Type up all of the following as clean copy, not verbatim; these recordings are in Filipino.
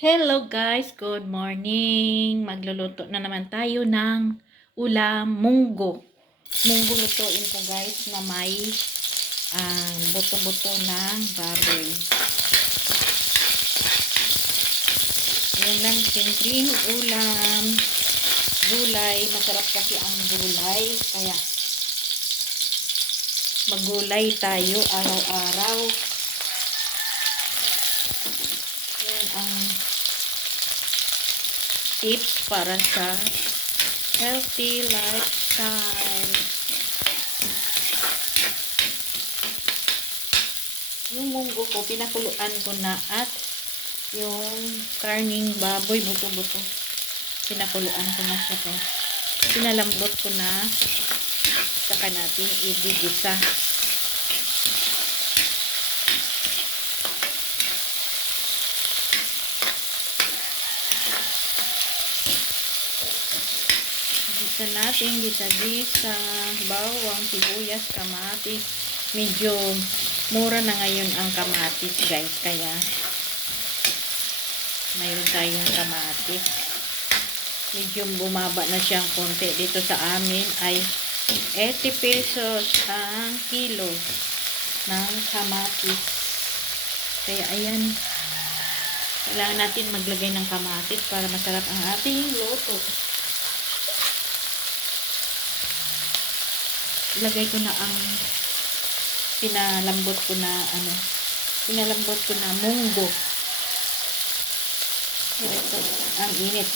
Hello guys, good morning. Magluluto na naman tayo ng ulam munggo. Munggo lutuin ko guys na may buto-buto ng baboy. Yan lang simpleng ulam. Gulay, masarap kasi ang gulay. Kaya maggulay tayo araw-araw. Yan ang tips para sa healthy lifestyle. Yung munggo ko, pinakuluan ko na at yung karning baboy, buto-buto. Pinakuluan ko na siya. Pinalambot ko na. Saka natin igigisa. Gisa natin, gisa-gisa, bawang, sibuyas, kamatis. Medyo mura na ngayon ang kamatis guys, kaya mayroon tayong kamatis. Medyo bumaba na siyang konti. Dito sa amin ay 80 pesos ang kilo ng kamatis. Kaya ayan, kailangan natin maglagay ng kamatis para masarap ang ating luto. Ilagay ko na ang pinalambot ko na munggo. Ito, ang init.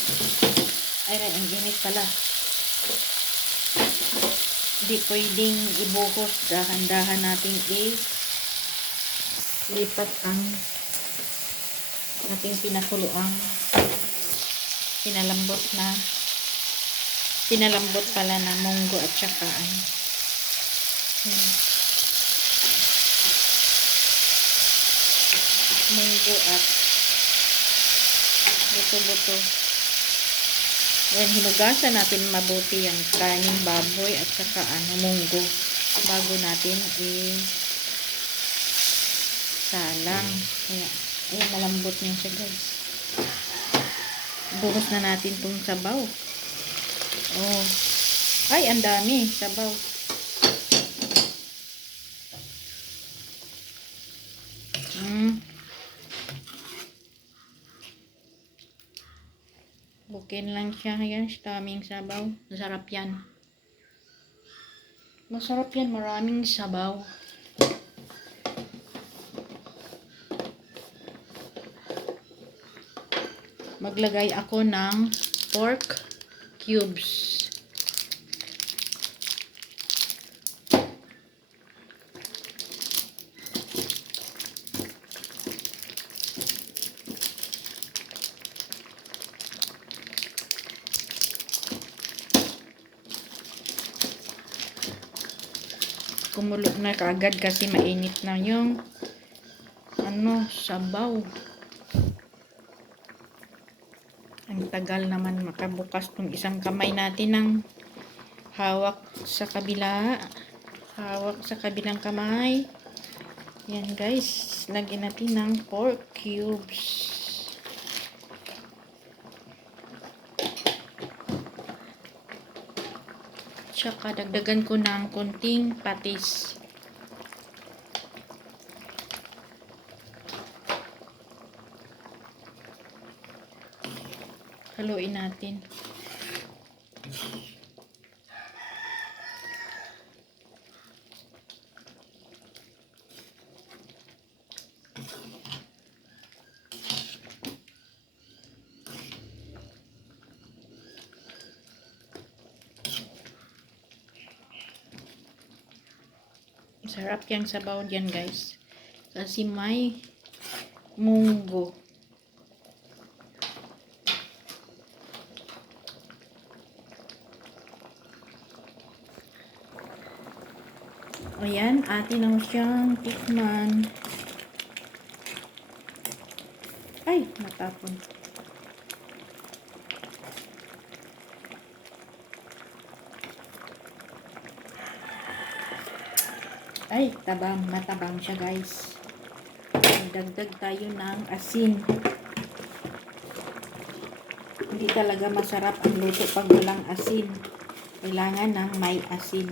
Ang init pala. Hindi pwedeng ibuhos. Dahan-dahan natin lipat ang ating pinakuluang pinalambot pala na munggo at saka munggo at buto-buto. Yan, hinugasan natin mabuti yung kaning baboy at saka munggo bago natin salang. Kaya ayan, malambot niya siya guys. Buhos na natin tong sabaw. Oh, ay, ang dami sabaw. Bukin lang siya. Ayan, daming sabaw. Masarap yan. Masarap yan. Maraming sabaw. Maglagay ako ng pork cubes. Kumulo na kaagad kasi mainit na yung sabaw. Ang tagal naman makabukas tong isang kamay natin ng hawak sa kabilang kamay. Yan guys, lagyan natin ng pork cubes. Tsaka dagdagan ko ng konting patis. Haluin natin. Sarap yung sabaw diyan guys. Kasi may munggo. Ayan, atin na siyang tikman. Ay, natapon. Ay, matabang siya guys. Dagdag tayo ng asin. Hindi talaga masarap ang luto pag walang asin. Kailangan ng may asin.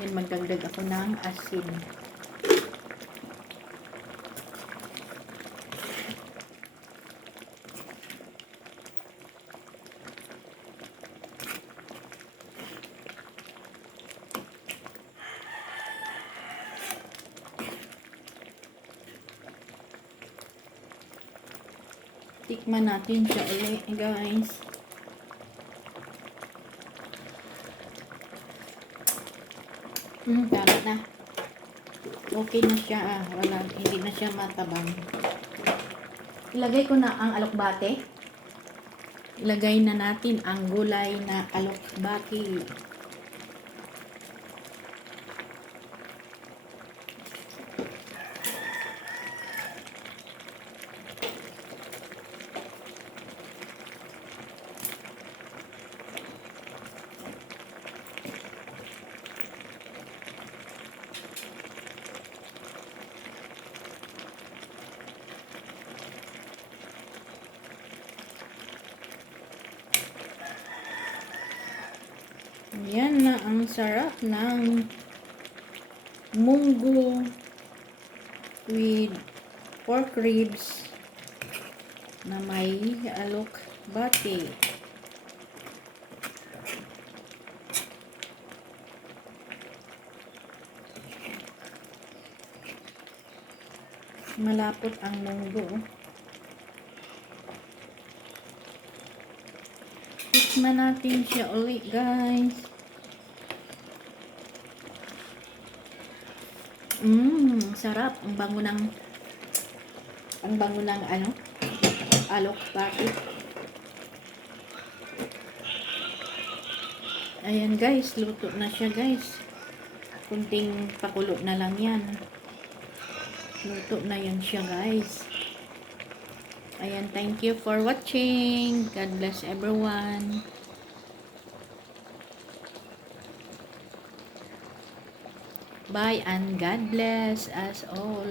Yan, magdagdag ako ng asin. Tikman natin siya ulit, guys. Tama na. Okay na siya. Hindi na siya matabang. Ilagay ko na ang alokbate. Ilagay na natin ang gulay na alokbate. Yan na ang sarap ng munggo with pork ribs na may alokbate. Malapot ang munggo. Tikman natin siya ulit, guys. Sarap. Ang bango ng ano, alokbate. Ayan, guys, luto na siya, guys. Kunting pakulo na lang yan. Luto na yan siya, guys. Ayan, thank you for watching. God bless everyone. Bye and God bless us all.